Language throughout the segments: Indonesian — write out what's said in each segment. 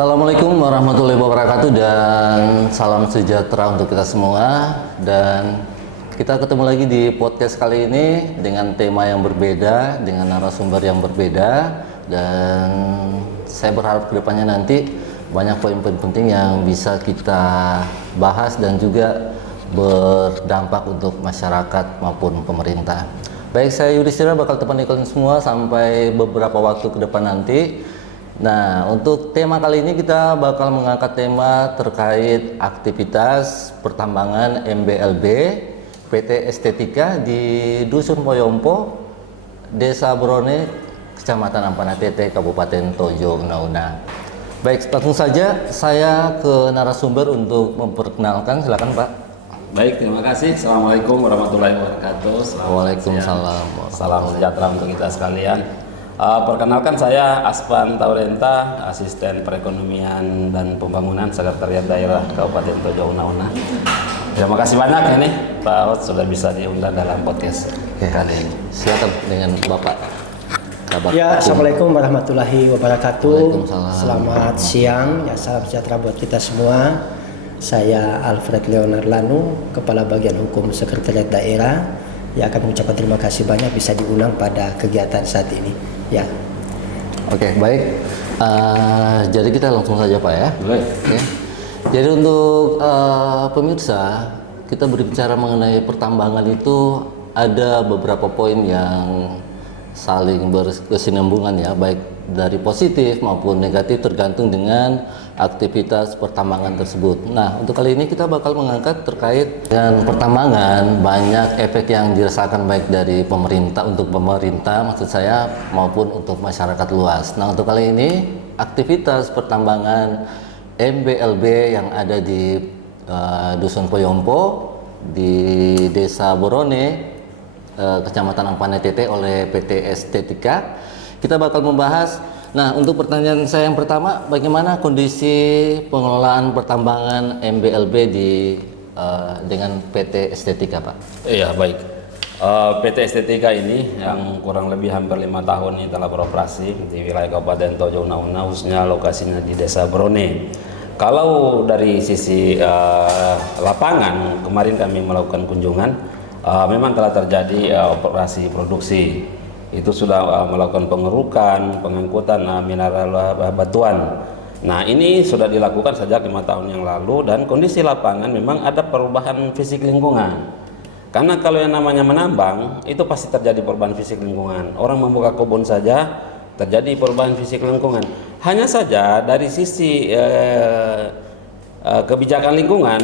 Assalamualaikum warahmatullahi wabarakatuh dan salam sejahtera untuk kita semua. Dan kita ketemu lagi di podcast kali ini dengan tema yang berbeda, dengan narasumber yang berbeda. Dan saya berharap kedepannya nanti banyak poin-poin penting yang bisa kita bahas dan juga berdampak untuk masyarakat maupun pemerintah. Baik, saya Yudhistira bakal temani kalian semua sampai beberapa waktu ke depan nanti. Nah, untuk tema kali ini kita bakal mengangkat tema terkait aktivitas pertambangan MBLB PT Estetika di Dusun Poyompo, Desa Brone, Kecamatan Ampana Tete, Kabupaten Tojo Una-Una. Baik, langsung saja saya ke narasumber untuk memperkenalkan. Silakan, Pak. Baik, terima kasih. Assalamualaikum warahmatullahi wabarakatuh. Waalaikumsalam. Salam sejahtera untuk kita sekalian. Perkenalkan, saya Aspan Taurenta, Asisten Perekonomian dan Pembangunan Sekretariat Daerah Kabupaten Tojo Una-Una. Terima kasih banyak ini Pak Awad sudah bisa diundang dalam podcast kali ini. Silakan dengan Bapak. Kabar Ya, Assalamualaikum warahmatullahi wabarakatuh. Waalaikumsalam. Selamat siang, ya salam sejahtera buat kita semua. Saya Alfred Leonard Lanu, Kepala Bagian Hukum Sekretariat Daerah. Ya, kami mengucapkan terima kasih banyak bisa diundang pada kegiatan saat ini. Ya. Oke, baik. Jadi kita langsung saja, Pak, ya. Boleh. Oke. Jadi untuk pemirsa, kita berbicara mengenai pertambangan itu ada beberapa poin yang saling berkesinambungan ya, baik dari positif maupun negatif tergantung dengan aktivitas pertambangan tersebut. Nah, untuk kali ini kita bakal mengangkat terkait dengan pertambangan, banyak efek yang dirasakan baik dari pemerintah, untuk pemerintah maksud saya, maupun untuk masyarakat luas. Nah, untuk kali ini aktivitas pertambangan MBLB yang ada di Dusun Poyompo di Desa Borone, Kecamatan Ampana Tete oleh PT Estetika. Kita bakal membahas. Nah, untuk pertanyaan saya yang pertama, bagaimana kondisi pengelolaan pertambangan MBLB dengan PT Estetika, Pak? Iya, baik. PT Estetika ini yang kurang lebih hampir 5 tahun ini telah beroperasi di wilayah Kabupaten Tojo Una-Una, khususnya lokasinya di Desa Brone. Kalau dari sisi lapangan, kemarin kami melakukan kunjungan, memang telah terjadi operasi produksi. Itu sudah melakukan pengerukan, pengangkutan mineral batuan. Nah, ini sudah dilakukan sejak 5 tahun yang lalu, dan kondisi lapangan memang ada perubahan fisik lingkungan. Karena kalau yang namanya menambang itu pasti terjadi perubahan fisik lingkungan. Orang membuka kebun saja terjadi perubahan fisik lingkungan. Hanya saja dari sisi kebijakan lingkungan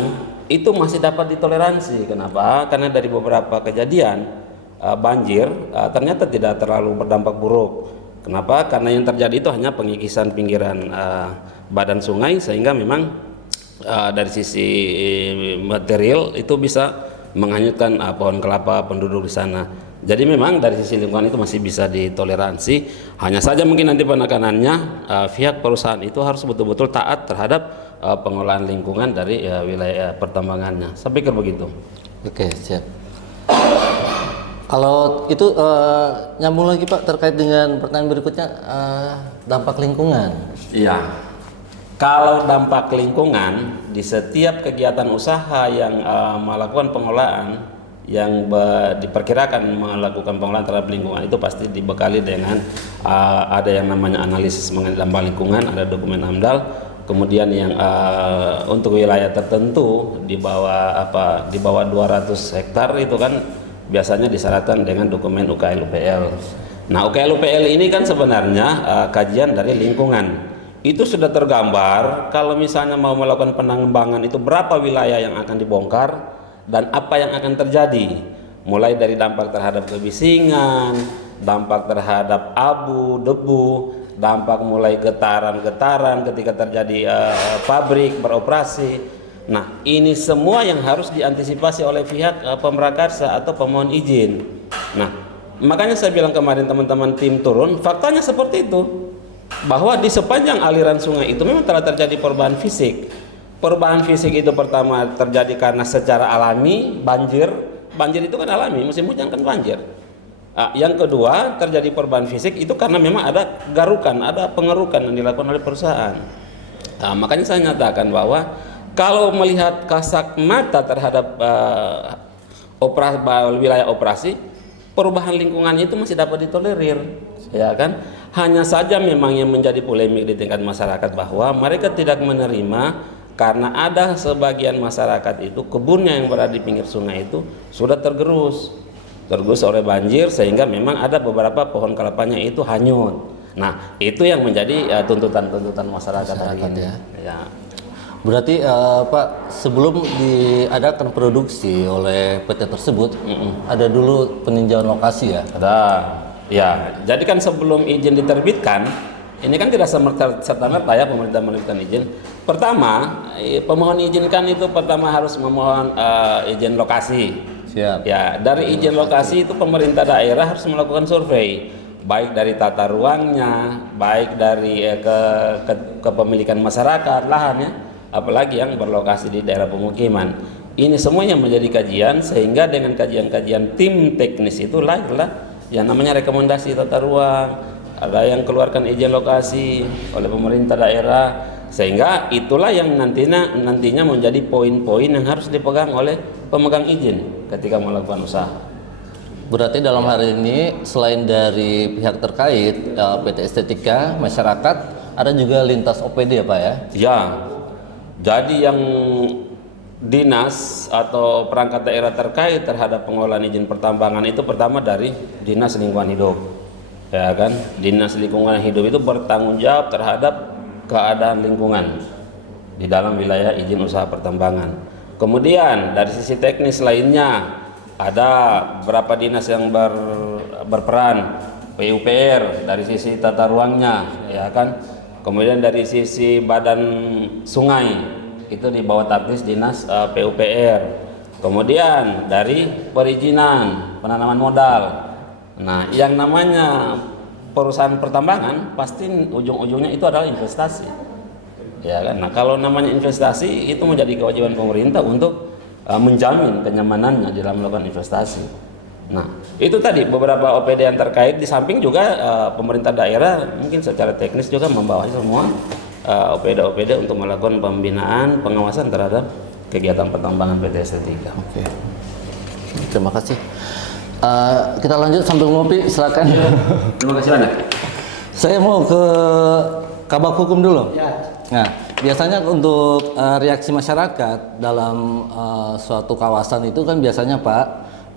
itu masih dapat ditoleransi. Kenapa? Karena dari beberapa kejadian banjir ternyata tidak terlalu berdampak buruk. Kenapa? Karena yang terjadi itu hanya pengikisan pinggiran badan sungai, sehingga memang dari sisi material itu bisa menghanyutkan pohon kelapa penduduk di sana. Jadi memang dari sisi lingkungan itu masih bisa ditoleransi. Hanya saja mungkin nanti penekanannya pihak perusahaan itu harus betul-betul taat terhadap pengelolaan lingkungan dari wilayah pertambangannya. Saya pikir begitu. Oke, siap. Kalau itu nyambung lagi, Pak, terkait dengan pertanyaan berikutnya, dampak lingkungan. Iya. Kalau dampak lingkungan di setiap kegiatan usaha yang melakukan pengelolaan, yang diperkirakan melakukan pengelolaan terhadap lingkungan, itu pasti dibekali dengan ada yang namanya analisis mengenai dampak lingkungan, ada dokumen AMDAL. Kemudian yang untuk wilayah tertentu di bawah 200 hektar itu kan biasanya disyaratkan dengan dokumen UKL-UPL. Nah, UKL-UPL ini kan sebenarnya kajian dari lingkungan. Itu sudah tergambar kalau misalnya mau melakukan penambangan itu berapa wilayah yang akan dibongkar dan apa yang akan terjadi. Mulai dari dampak terhadap kebisingan, dampak terhadap abu, debu, dampak mulai getaran-getaran ketika terjadi pabrik beroperasi. Nah, ini semua yang harus diantisipasi oleh pihak pemrakarsa atau pemohon izin. Nah, makanya saya bilang kemarin teman-teman tim turun, faktanya seperti itu. Bahwa di sepanjang aliran sungai itu memang telah terjadi perubahan fisik. Perubahan fisik itu pertama terjadi karena secara alami banjir. Banjir itu kan alami, musim hujan kan banjir. Yang kedua terjadi perubahan fisik itu karena memang ada garukan, ada pengerukan yang dilakukan oleh perusahaan. Nah, makanya saya nyatakan bahwa kalau melihat kasat mata terhadap wilayah operasi, perubahan lingkungan itu masih dapat ditolerir, ya kan? Hanya saja memang yang menjadi polemik di tingkat masyarakat bahwa mereka tidak menerima karena ada sebagian masyarakat itu kebunnya yang berada di pinggir sungai itu sudah tergerus oleh banjir, sehingga memang ada beberapa pohon kelapanya itu hanyut. Nah, itu yang menjadi tuntutan masyarakat hari ini. Ya. Berarti Pak, sebelum diadakan produksi oleh PT tersebut, ada dulu peninjauan lokasi ya? Ada. Ya, jadi kan sebelum izin diterbitkan, ini kan tidak serta-merta ya pemerintah menerbitkan izin. Pertama, pemohon izinkan itu pertama harus memohon izin lokasi. Siap. Ya, dari izin lokasi itu pemerintah daerah harus melakukan survei, baik dari tata ruangnya, baik dari kepemilikan masyarakat lahannya, apalagi yang berlokasi di daerah pemukiman. Ini semuanya menjadi kajian, sehingga dengan kajian-kajian tim teknis itu lahirlah yang namanya rekomendasi tata ruang, ada yang keluarkan izin lokasi oleh pemerintah daerah, sehingga itulah yang nantinya menjadi poin-poin yang harus dipegang oleh pemegang izin ketika melakukan usaha. Berarti dalam hari ini selain dari pihak terkait, PT Estetika, masyarakat, ada juga lintas OPD ya Pak ya? Ya, jadi yang dinas atau perangkat daerah terkait terhadap pengelolaan izin pertambangan itu pertama dari Dinas Lingkungan Hidup, ya kan? Dinas Lingkungan Hidup itu bertanggung jawab terhadap keadaan lingkungan di dalam wilayah izin usaha pertambangan. Kemudian dari sisi teknis lainnya ada beberapa dinas yang berperan, PUPR dari sisi tata ruangnya, ya kan. Kemudian dari sisi badan sungai itu di bawah taktis dinas PUPR. Kemudian dari perizinan penanaman modal. Nah, yang namanya perusahaan pertambangan pasti ujung-ujungnya itu adalah investasi, ya kan. Nah, kalau namanya investasi itu menjadi kewajiban pemerintah untuk menjamin kenyamanannya dalam melakukan investasi. Nah, itu tadi beberapa OPD yang terkait, di samping juga pemerintah daerah mungkin secara teknis juga membawahi semua OPD-OPD untuk melakukan pembinaan, pengawasan terhadap kegiatan pertambangan PT Estetika. Oke. Terima kasih. Kita lanjut sambil ngopi, silakan. Terima kasih banyak. Saya mau ke Kabak Hukum dulu. Ya. Nah, biasanya untuk reaksi masyarakat dalam suatu kawasan itu kan biasanya Pak,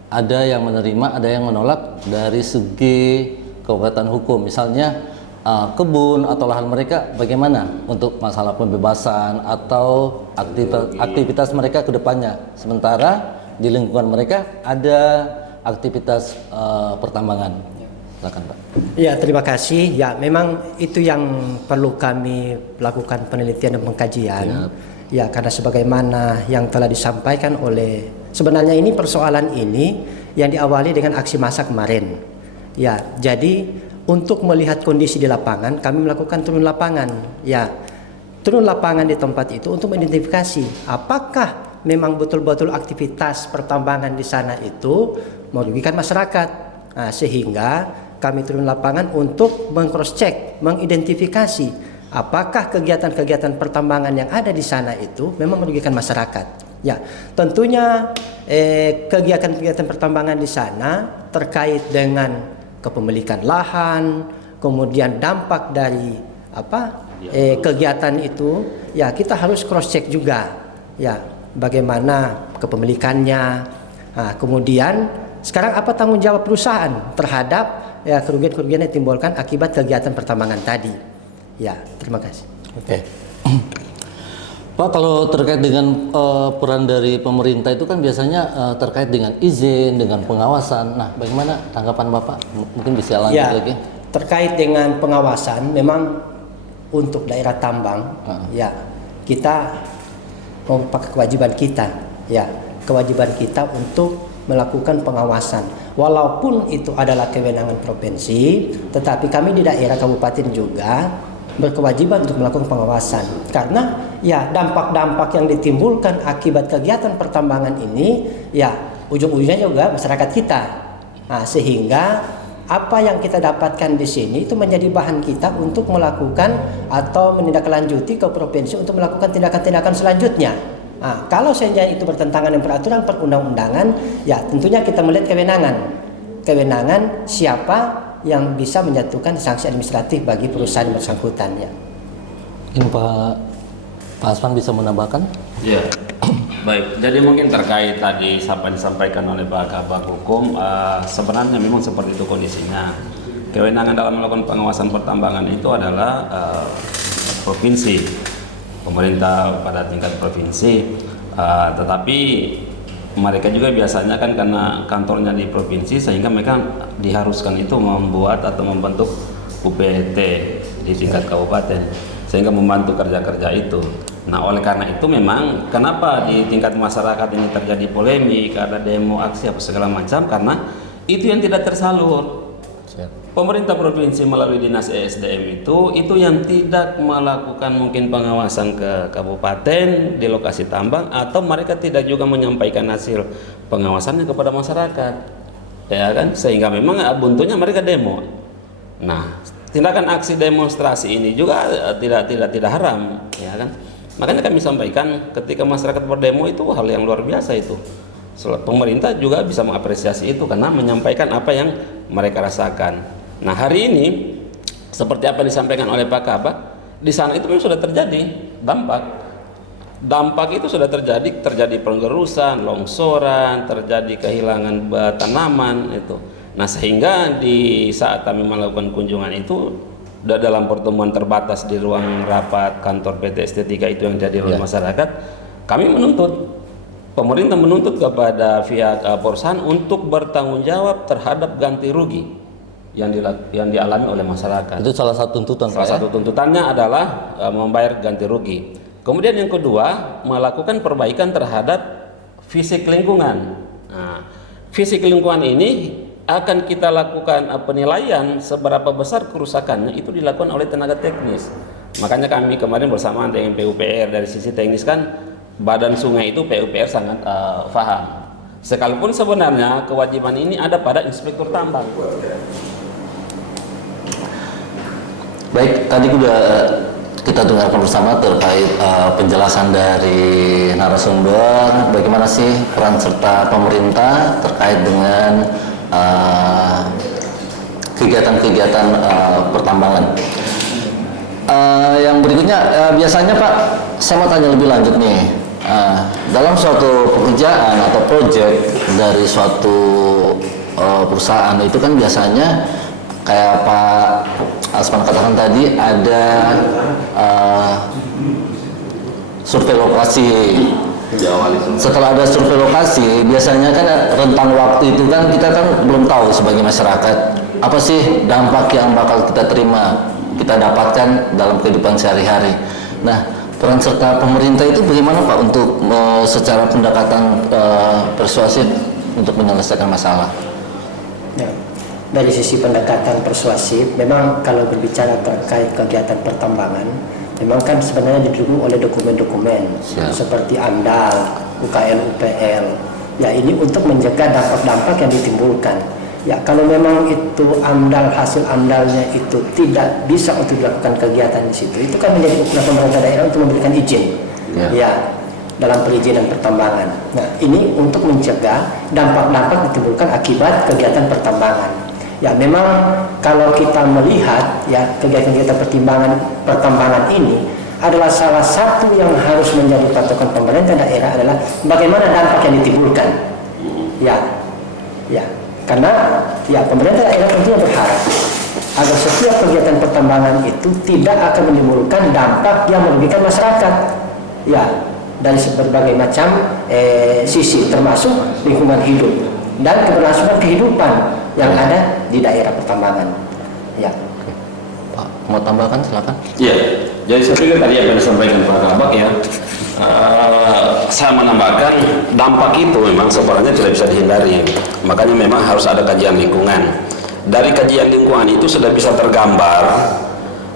ada yang menerima, ada yang menolak dari segi kekuatan hukum. Misalnya kebun atau lahan mereka bagaimana untuk masalah pembebasan atau aktivitas mereka ke depannya. Sementara di lingkungan mereka ada aktivitas pertambangan. Silakan Pak. Ya, terima kasih. Ya, memang itu yang perlu kami lakukan penelitian dan pengkajian. Ya, karena sebagaimana yang telah disampaikan oleh, sebenarnya ini persoalan ini yang diawali dengan aksi massa kemarin. Ya, jadi untuk melihat kondisi di lapangan, kami melakukan turun lapangan. Ya, turun lapangan di tempat itu untuk mengidentifikasi apakah memang betul-betul aktivitas pertambangan di sana itu merugikan masyarakat. Nah, sehingga kami turun lapangan untuk meng-cross check, mengidentifikasi apakah kegiatan-kegiatan pertambangan yang ada di sana itu memang merugikan masyarakat. Ya, tentunya kegiatan-kegiatan pertambangan di sana terkait dengan kepemilikan lahan, kemudian dampak dari kegiatan itu, ya kita harus cross check juga, ya bagaimana kepemilikannya. Nah, kemudian sekarang apa tanggung jawab perusahaan terhadap kerugian-kerugian yang ditimbulkan akibat kegiatan pertambangan tadi. Ya, terima kasih. Oke. Pak, kalau terkait dengan peran dari pemerintah itu kan biasanya terkait dengan izin, dengan pengawasan. Nah, bagaimana tanggapan Bapak? Mungkin bisa lanjut lagi. Terkait dengan pengawasan, memang untuk daerah tambang, ya kita merupakan kewajiban kita, ya kewajiban kita untuk melakukan pengawasan. Walaupun itu adalah kewenangan provinsi, tetapi kami di daerah kabupaten juga berkewajiban untuk melakukan pengawasan. Karena ya dampak-dampak yang ditimbulkan akibat kegiatan pertambangan ini, ya ujung-ujungnya juga masyarakat kita. Nah, sehingga apa yang kita dapatkan di sini itu menjadi bahan kita untuk melakukan atau menindaklanjuti ke provinsi untuk melakukan tindakan-tindakan selanjutnya. Nah, kalau saja itu bertentangan dengan peraturan perundang-undangan, ya tentunya kita melihat kewenangan siapa yang bisa menjatuhkan sanksi administratif bagi perusahaan yang bersangkutan. Ya. Ini Pak Asman bisa menambahkan? Ya, baik. Jadi mungkin terkait tadi apa yang disampaikan oleh Pak Kabag Hukum, sebenarnya memang seperti itu kondisinya. Kewenangan dalam melakukan pengawasan pertambangan itu adalah provinsi, pemerintah pada tingkat provinsi. Tetapi mereka juga biasanya kan karena kantornya di provinsi sehingga mereka diharuskan itu membuat atau membentuk UPT di tingkat kabupaten sehingga membantu kerja-kerja itu. Nah, oleh karena itu memang kenapa di tingkat masyarakat ini terjadi polemik, ada demo, aksi apa segala macam, karena itu yang tidak tersalur. Pemerintah provinsi melalui dinas ESDM itu yang tidak melakukan mungkin pengawasan ke kabupaten di lokasi tambang, atau mereka tidak juga menyampaikan hasil pengawasannya kepada masyarakat, ya kan? Sehingga memang buntunya mereka demo. Nah, tindakan aksi demonstrasi ini juga tidak haram, ya kan? Makanya kami sampaikan ketika masyarakat berdemo itu hal yang luar biasa itu. Pemerintah juga bisa mengapresiasi itu karena menyampaikan apa yang mereka rasakan. Nah, hari ini seperti apa disampaikan oleh Pak Kabag, di sana itu memang sudah terjadi dampak itu sudah terjadi penggerusan, longsoran, terjadi kehilangan tanaman itu. Nah, sehingga di saat kami melakukan kunjungan itu dalam pertemuan terbatas di ruang rapat kantor PT ST3 itu yang jadi oleh masyarakat, kami pemerintah menuntut kepada pihak perusahaan untuk bertanggung jawab terhadap ganti rugi yang dialami oleh masyarakat. Itu salah satu tuntutan. Salah satu tuntutannya adalah membayar ganti rugi. Kemudian yang kedua, melakukan perbaikan terhadap fisik lingkungan. Nah, fisik lingkungan ini akan kita lakukan penilaian seberapa besar kerusakannya itu dilakukan oleh tenaga teknis. Makanya kami kemarin bersamaan dengan PUPR dari sisi teknis kan badan sungai itu PUPR sangat paham. Sekalipun sebenarnya kewajiban ini ada pada inspektur tambang. Baik, tadi sudah kita dengarkan bersama terkait penjelasan dari narasumber bagaimana sih peran serta pemerintah terkait dengan kegiatan-kegiatan pertambangan. Yang berikutnya biasanya Pak, saya mau tanya lebih lanjut nih. Dalam suatu pekerjaan atau proyek dari suatu perusahaan itu kan biasanya kayak Pak Asman katakan tadi ada survei lokasi. Setelah ada survei lokasi, biasanya kan rentang waktu itu kan kita kan belum tahu sebagai masyarakat apa sih dampak yang bakal kita terima, kita dapatkan dalam kehidupan sehari-hari. Nah, peran serta pemerintah itu bagaimana Pak untuk secara pendekatan persuasif untuk menyelesaikan masalah? Ya, dari sisi pendekatan persuasif, memang kalau berbicara terkait kegiatan pertambangan, memang kan sebenarnya didukung oleh dokumen-dokumen seperti AMDAL, UKL, UPL. Ya, ini untuk mencegah dampak-dampak yang ditimbulkan. Ya, kalau memang itu AMDAL, hasil AMDALnya itu tidak bisa untuk dilakukan kegiatan di situ, itu kan menjadi ukuran pemerintah daerah untuk memberikan izin. Ya, dalam perizinan pertambangan. Nah, ini untuk mencegah dampak-dampak ditimbulkan akibat kegiatan pertambangan. Ya, memang kalau kita melihat ya kegiatan-kegiatan pertambangan ini adalah salah satu yang harus menjadi patokan pemerintah daerah adalah bagaimana dampak yang ditimbulkan. Ya, karena ya pemerintah daerah tentunya berharap agar setiap kegiatan pertambangan itu tidak akan menimbulkan dampak yang merugikan masyarakat. Ya, dari berbagai macam sisi termasuk lingkungan hidup dan keberlangsungan kehidupan yang ada di daerah pertambangan. Ya. Oke. Pak, mau tambahkan silakan. Iya. Jadi saya pikir tadi apa yang disampaikan Pak Kabag ya, saya menambahkan dampak itu memang sebenarnya tidak bisa dihindari. Makanya memang harus ada kajian lingkungan. Dari kajian lingkungan itu sudah bisa tergambar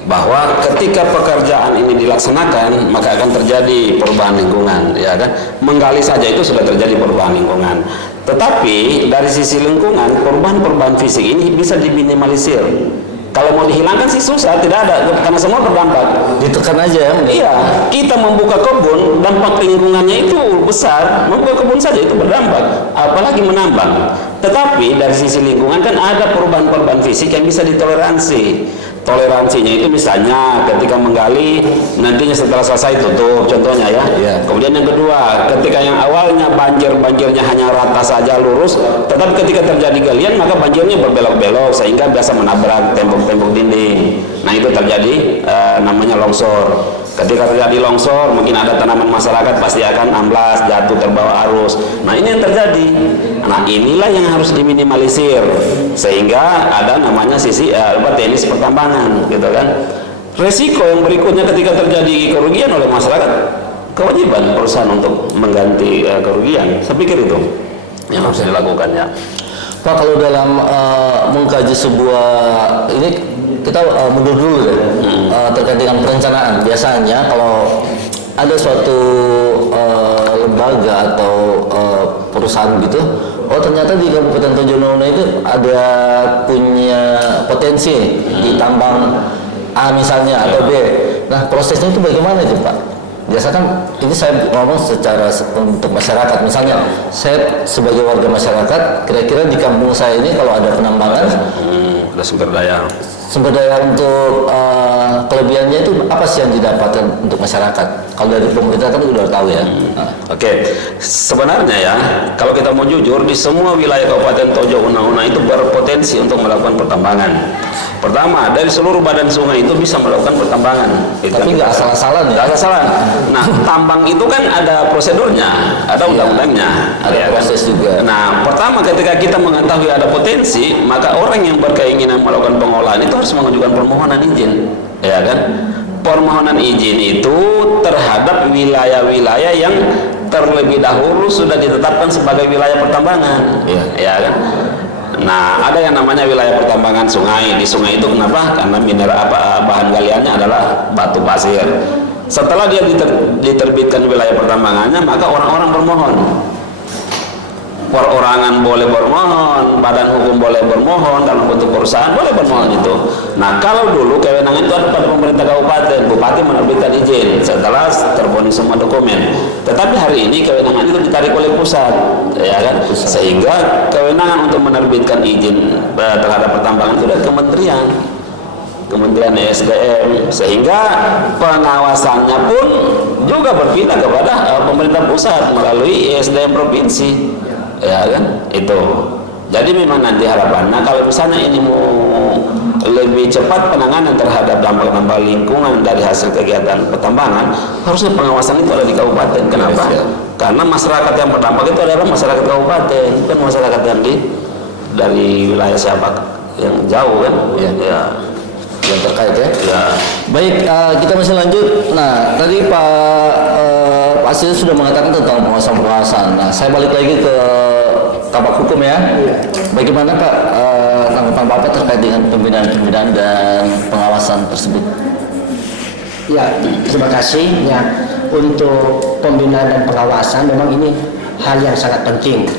bahwa ketika pekerjaan ini dilaksanakan maka akan terjadi perubahan lingkungan, ya kan? Menggali saja itu sudah terjadi perubahan lingkungan. Tetapi dari sisi lingkungan, perubahan-perubahan fisik ini bisa diminimalisir. Kalau mau dihilangkan sih susah, tidak ada, karena semua berdampak. Ditekan aja ya. Iya, kita membuka kebun, dampak lingkungannya itu besar. Membuka kebun saja itu berdampak, apalagi menambang. Tetapi dari sisi lingkungan kan ada perubahan-perubahan fisik yang bisa ditoleransi. Toleransinya itu misalnya ketika menggali, nantinya setelah selesai tutup, contohnya ya. Iya. Kemudian yang kedua, ketika yang awalnya banjirnya hanya rata saja lurus, tetapi ketika terjadi galian maka banjirnya berbelok-belok sehingga biasa menabrak tembok-tembok dinding. Nah itu terjadi namanya longsor. Ketika terjadi longsor, mungkin ada tanaman masyarakat pasti akan amblas, jatuh terbawa arus. Nah ini yang terjadi. Nah inilah yang harus diminimalisir sehingga ada namanya sisi teknis pertambangan, gitu kan. Resiko yang berikutnya ketika terjadi kerugian oleh masyarakat, kewajiban perusahaan untuk mengganti kerugian. Saya pikir itu yang harus dilakukan ya. Pak, kalau dalam mengkaji sebuah ini kita mundur dulu deh terkait dengan perencanaan. Biasanya kalau ada suatu lembaga atau perusahaan gitu, oh ternyata di Kabupaten Tojo Nono itu ada punya potensi di tambang A misalnya atau B. Nah prosesnya itu bagaimana itu Pak? Biasa kan ini saya ngomong secara untuk masyarakat. Misalnya saya sebagai warga masyarakat, kira-kira di kampung saya ini kalau ada penambangan, Ada sumber daya. sumber daya untuk kelebihannya itu apa sih yang didapatkan untuk masyarakat? Kalau dari pemerintah kan udah tahu ya. Oke, sebenarnya ya, kalau kita mau jujur, di semua wilayah Kabupaten Tojo Una-Una itu berpotensi untuk melakukan pertambangan. Pertama, dari seluruh badan sungai itu bisa melakukan pertambangan. Tapi nggak asal-asalan ya? Nggak asal-asalan. Nah, tambang itu kan ada prosedurnya, ada undang-undangnya, ada ya kan? proses juga. Nah, pertama ketika kita mengetahui ada potensi, maka orang yang berkeinginan melakukan pengolahan itu harus mengajukan permohonan izin, ya kan? Permohonan izin itu terhadap wilayah-wilayah yang terlebih dahulu sudah ditetapkan sebagai wilayah pertambangan, ya kan? Nah, ada yang namanya wilayah pertambangan sungai. Di sungai itu kenapa? Karena mineral bahan galiannya adalah batu pasir. Setelah dia diterbitkan wilayah pertambangannya, maka orang-orang bermohon. Perorangan boleh bermohon, badan hukum boleh bermohon, dalam bentuk perusahaan boleh bermohon itu. Nah, kalau dulu kewenangan itu ada pada pemerintah kabupaten, bupati menerbitkan izin setelah terpenuhi semua dokumen. Tetapi hari ini kewenangan itu ditarik oleh pusat, ya kan? Sehingga kewenangan untuk menerbitkan izin terhadap pertambangan itu dari Kementerian ESDM, sehingga pengawasannya pun juga berpindah kepada pemerintah pusat melalui ESDM provinsi. Ya kan, itu. Jadi memang nanti harapannya kalau misalnya ini mau lebih cepat penanganan terhadap dampak-dampak lingkungan dari hasil kegiatan pertambangan, harusnya pengawasan itu ada di kabupaten. Kenapa? Karena masyarakat yang berdampak itu adalah masyarakat kabupaten, bukan masyarakat yang dari wilayah siapa yang jauh kan? Ya. Yang terkait ya. Ya. Baik, kita masih lanjut. Nah, tadi Pak Asil sudah mengatakan tentang pengawasan. Nah, saya balik lagi ke Kabak Hukum ya. Bagaimana Pak tanggapan Bapak terkait dengan pembinaan dan pengawasan tersebut? Ya, terima kasih. Ya, untuk pembinaan dan pengawasan memang ini hal yang sangat penting.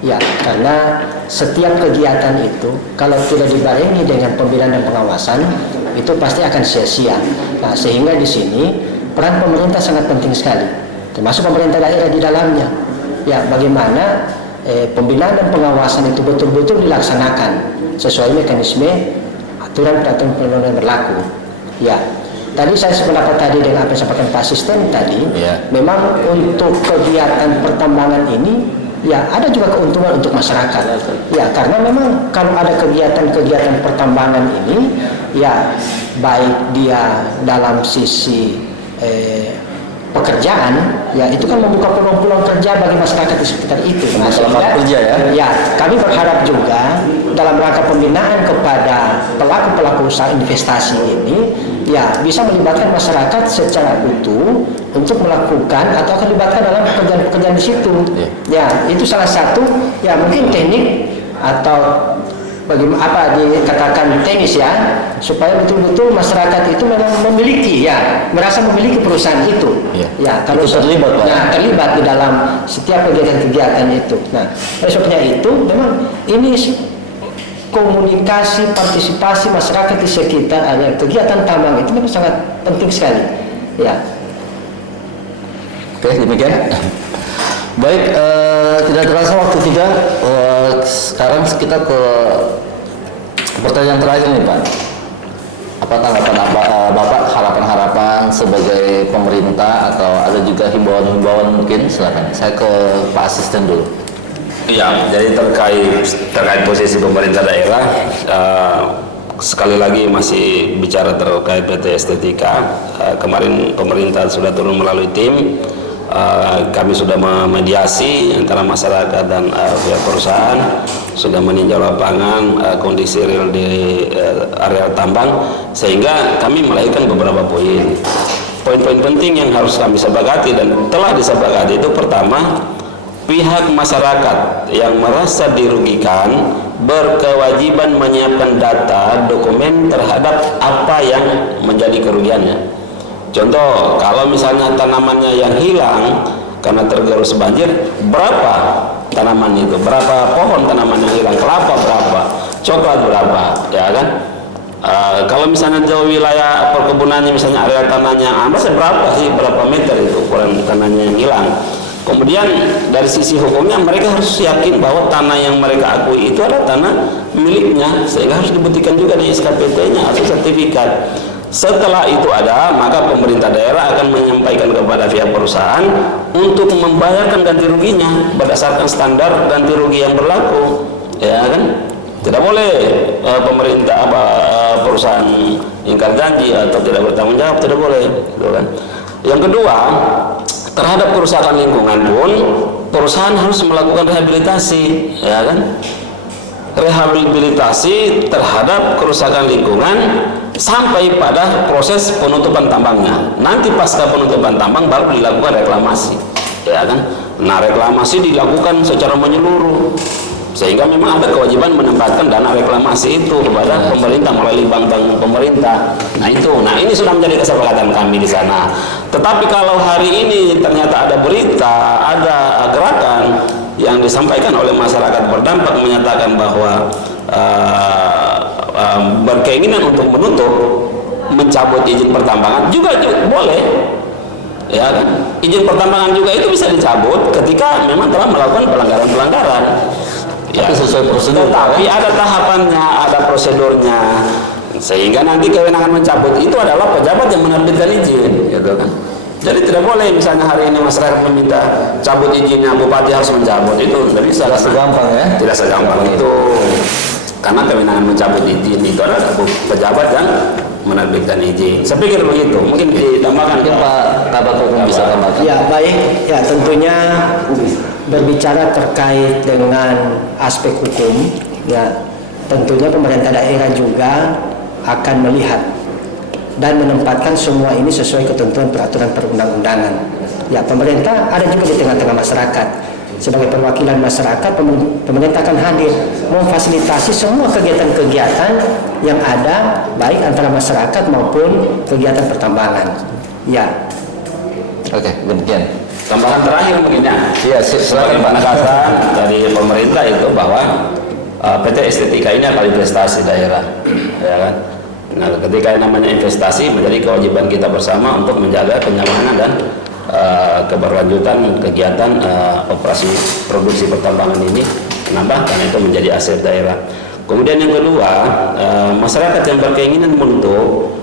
Ya, karena setiap kegiatan itu kalau tidak dibarengi dengan pembinaan dan pengawasan itu pasti akan sia-sia. Nah, sehingga di sini peran pemerintah sangat penting sekali, termasuk pemerintah daerah di dalamnya. Ya, bagaimana pembinaan dan pengawasan itu betul-betul dilaksanakan sesuai mekanisme aturan-aturan perundang-undangan yang berlaku. Ya, tadi saya sependapat tadi dengan apa yang disampaikan Pak Asisten tadi. Memang untuk kegiatan pertambangan ini ya ada juga keuntungan untuk masyarakat. Ya, karena memang kalau ada kegiatan-kegiatan pertambangan ini ya baik dia dalam sisi pekerjaan ya itu kan membuka peluang-peluang kerja bagi masyarakat di sekitar itu. Nah, sehingga, kerja ya. Ya, kami berharap juga dalam rangka pembinaan kepada pelaku-pelaku usaha investasi ini ya bisa melibatkan masyarakat secara utuh untuk melakukan atau akan dilibatkan dalam pekerjaan-pekerjaan di situ. Ya, itu salah satu ya mungkin teknik atau bagaimana apa dikatakan teknis ya, supaya betul-betul masyarakat itu memang memiliki ya, merasa memiliki perusahaan itu. Ya, kalau itu terlibat, Pak. Nah, terlibat di dalam setiap kegiatan-kegiatan itu. Nah, oleh sebabnya itu memang ini komunikasi partisipasi masyarakat di sekitar kegiatan tambang itu memang sangat penting sekali. Ya. Oke, demikian. Baik, tidak terasa waktu kita. Sekarang kita ke pertanyaan terakhir nih, Pak. Apa tanggapan Bapak, harapan-harapan sebagai pemerintah atau ada juga himbauan-himbauan mungkin? Silakan. Saya ke Pak Asisten dulu. Ya, jadi terkait posisi pemerintah daerah, sekali lagi masih bicara terkait PT Estetika. Kemarin pemerintah sudah turun melalui tim. Kami sudah memediasi antara masyarakat dan pihak perusahaan, sudah meninjau lapangan kondisi real di area tambang, sehingga kami melahirkan beberapa poin. Poin-poin penting yang harus kami sepakati dan telah disepakati itu, pertama, pihak masyarakat yang merasa dirugikan berkewajiban menyiapkan data dokumen terhadap apa yang menjadi kerugiannya. Contoh, kalau misalnya tanamannya yang hilang karena tergerus banjir, berapa tanaman itu, berapa pohon tanaman yang hilang, kelapa berapa, coklat berapa, ya kan? Kalau misalnya jauh wilayah perkebunannya, misalnya area tanahnya amblas, berapa sih, berapa meter itu ukuran tanahnya yang hilang. Kemudian dari sisi hukumnya mereka harus yakin bahwa tanah yang mereka akui itu adalah tanah miliknya, sehingga harus dibuktikan juga di SKPT-nya atau sertifikat. Setelah itu ada, maka pemerintah daerah akan menyampaikan kepada pihak perusahaan untuk membayarkan ganti ruginya berdasarkan standar ganti rugi yang berlaku, ya kan? Tidak boleh pemerintah perusahaan ingkar janji atau tidak bertanggung jawab, tidak boleh, gitu kan? Yang kedua, terhadap kerusakan lingkungan pun perusahaan harus melakukan rehabilitasi, ya kan? Rehabilitasi terhadap kerusakan lingkungan sampai pada proses penutupan tambangnya. Nanti pasca penutupan tambang baru dilakukan reklamasi, ya kan? Nah, reklamasi dilakukan secara menyeluruh, sehingga memang ada kewajiban menempatkan dana reklamasi itu kepada pemerintah melalui bank-bank pemerintah. Nah ini sudah menjadi kesepakatan kami di sana. Tetapi kalau hari ini ternyata ada berita, ada gerakan yang disampaikan oleh masyarakat berdampak menyatakan bahwa berkeinginan untuk menutup, mencabut izin pertambangan juga boleh, ya kan? Izin pertambangan juga itu bisa dicabut ketika memang telah melakukan pelanggaran-pelanggaran. Ya, tapi sesuai prosedur. Tapi ada tahapannya, ada prosedurnya, sehingga nanti kewenangan mencabut itu adalah pejabat yang menerbitkan izin, gitu kan? Jadi tidak boleh misalnya hari ini masyarakat meminta cabut izinnya, bupati harus mencabut, itu tidak bisa. Tidak segampang ya? Tidak segampang itu. Karena kewenangan mencabut izin itu adalah pejabat yang menerbitkan izin. Saya pikir begitu. Mungkin ditambahkan. Mungkin Pak Kabak Hukum bisa tambahkan. Ya baik, ya tentunya berbicara terkait dengan aspek hukum, ya tentunya pemerintah daerah juga akan melihat dan menempatkan semua ini sesuai ketentuan peraturan perundang-undangan. Ya, pemerintah ada juga di tengah-tengah masyarakat. Sebagai perwakilan masyarakat, pemerintah akan hadir memfasilitasi semua kegiatan-kegiatan yang ada, baik antara masyarakat maupun kegiatan pertambangan. Ya. Oke, demikian. Tambahan terakhir mungkin ya. Iya, Sebagai penegasan dari pemerintah itu bahwa PT Estetika ini akan investasi daerah, ya kan? Nah, ketika yang namanya investasi menjadi kewajiban kita bersama untuk menjaga kenyamanan dan keberlanjutan kegiatan operasi produksi pertambangan ini menambah, karena itu menjadi aset daerah. Kemudian yang kedua, masyarakat yang berkeinginan menutup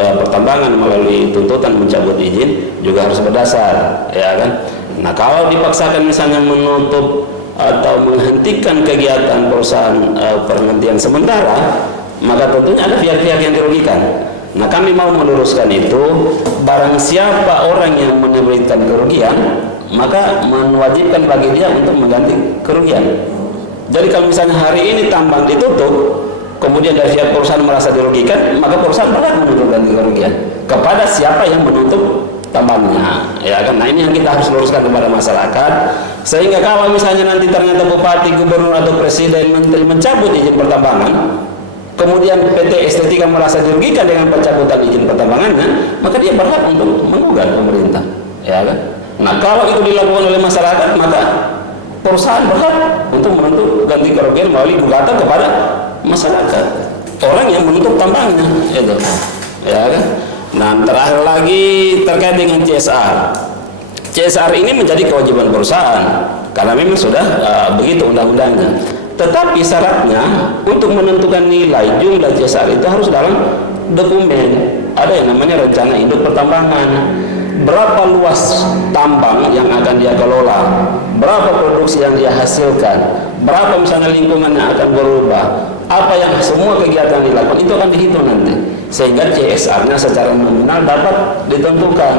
pertambangan melalui tuntutan mencabut izin juga harus berdasar, ya kan? Nah, kalau dipaksakan misalnya menutup atau menghentikan kegiatan perusahaan penghentian sementara, maka tentunya ada pihak-pihak yang dirugikan. Nah, kami mau meluruskan itu, barang siapa orang yang menerbitkan kerugian, maka mewajibkan bagi dia untuk mengganti kerugian. Jadi kalau misalnya hari ini tambang ditutup, kemudian dari pihak perusahaan merasa dirugikan, maka perusahaan berhak menuntut ganti kerugian kepada siapa yang menutup tambangnya, ya kan. Nah ini yang kita harus luruskan kepada masyarakat, sehingga kalau misalnya nanti ternyata bupati, gubernur atau presiden, menteri mencabut izin pertambangan, kemudian PT Estetika merasa dirugikan dengan pencabutan izin pertambangannya, maka dia berhak untuk menggugat pemerintah, ya kan. Nah kalau itu dilakukan oleh masyarakat, maka perusahaan berhak untuk menuntut ganti kerugian melalui gugatan kepada masyarakat, orang yang menutup tambangnya, itu, ya kan. Nah terakhir lagi terkait dengan CSR. CSR ini menjadi kewajiban perusahaan karena memang sudah begitu undang-undangnya. Tetapi syaratnya untuk menentukan nilai jumlah CSR itu harus dalam dokumen. Ada yang namanya rencana induk pertambangan. Berapa luas tambang yang akan dia kelola, berapa produksi yang dia hasilkan, berapa misalnya lingkungan yang akan berubah, apa yang semua kegiatan dilakukan itu akan dihitung nanti, sehingga CSR-nya secara nominal dapat ditentukan.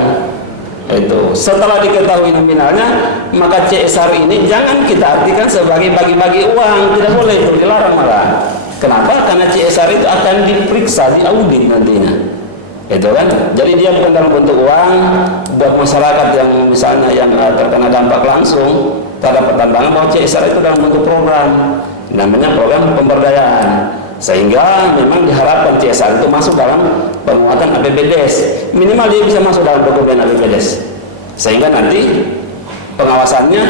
Itu setelah diketahui nominalnya, maka CSR ini jangan kita artikan sebagai bagi-bagi uang, tidak boleh, itu dilarang malah. Kenapa? Karena CSR itu akan diperiksa, diaudit nantinya, itu kan. Jadi dia bukan dalam bentuk uang buat masyarakat yang misalnya yang terkena dampak langsung terhadap pertambangan, bahwa CSR itu dalam bentuk program, namanya program pemberdayaan, sehingga memang diharapkan CSR itu masuk dalam penguatan APBDes, minimal dia bisa masuk dalam dokumen APBDes, sehingga nanti pengawasannya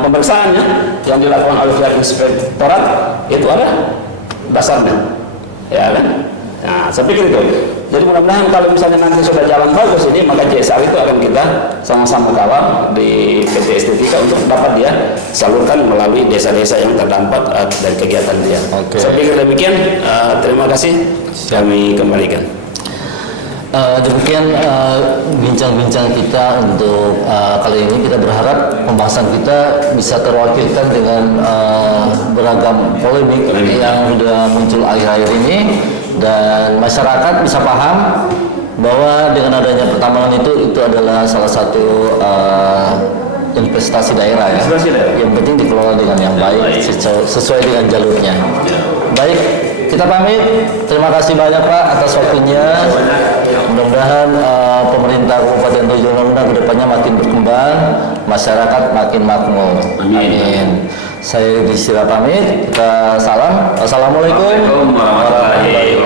pemeriksaannya yang dilakukan oleh pihak inspektorat itu ada dasarnya, ya kan. Nah saya pikir itu. Jadi mudah-mudahan kalau misalnya nanti sudah jalan bagus ini, maka CSR itu akan kita sama-sama kawal di PT Estetika untuk dapat dia salurkan melalui desa-desa yang terdampak dari kegiatan dia. Saya pikir demikian. Terima kasih. Kami kembalikan. Demikian bincang-bincang kita untuk kali ini. Kita berharap pembahasan kita bisa terwakilkan dengan beragam polemik yang sudah muncul akhir-akhir ini, dan masyarakat bisa paham bahwa dengan adanya pertambangan itu adalah salah satu investasi daerah, ya. Yang penting dikelola dengan yang baik, sesuai dengan jalurnya. Baik, kita pamit. Terima kasih banyak Pak atas waktunya. Mudah-mudahan pemerintah Kabupaten Tojo Luna ke depannya makin berkembang, masyarakat makin makmur. Amin. Saya Rizky pamit. Kita salam. Wassalamualaikum warahmatullahi wabarakatuh.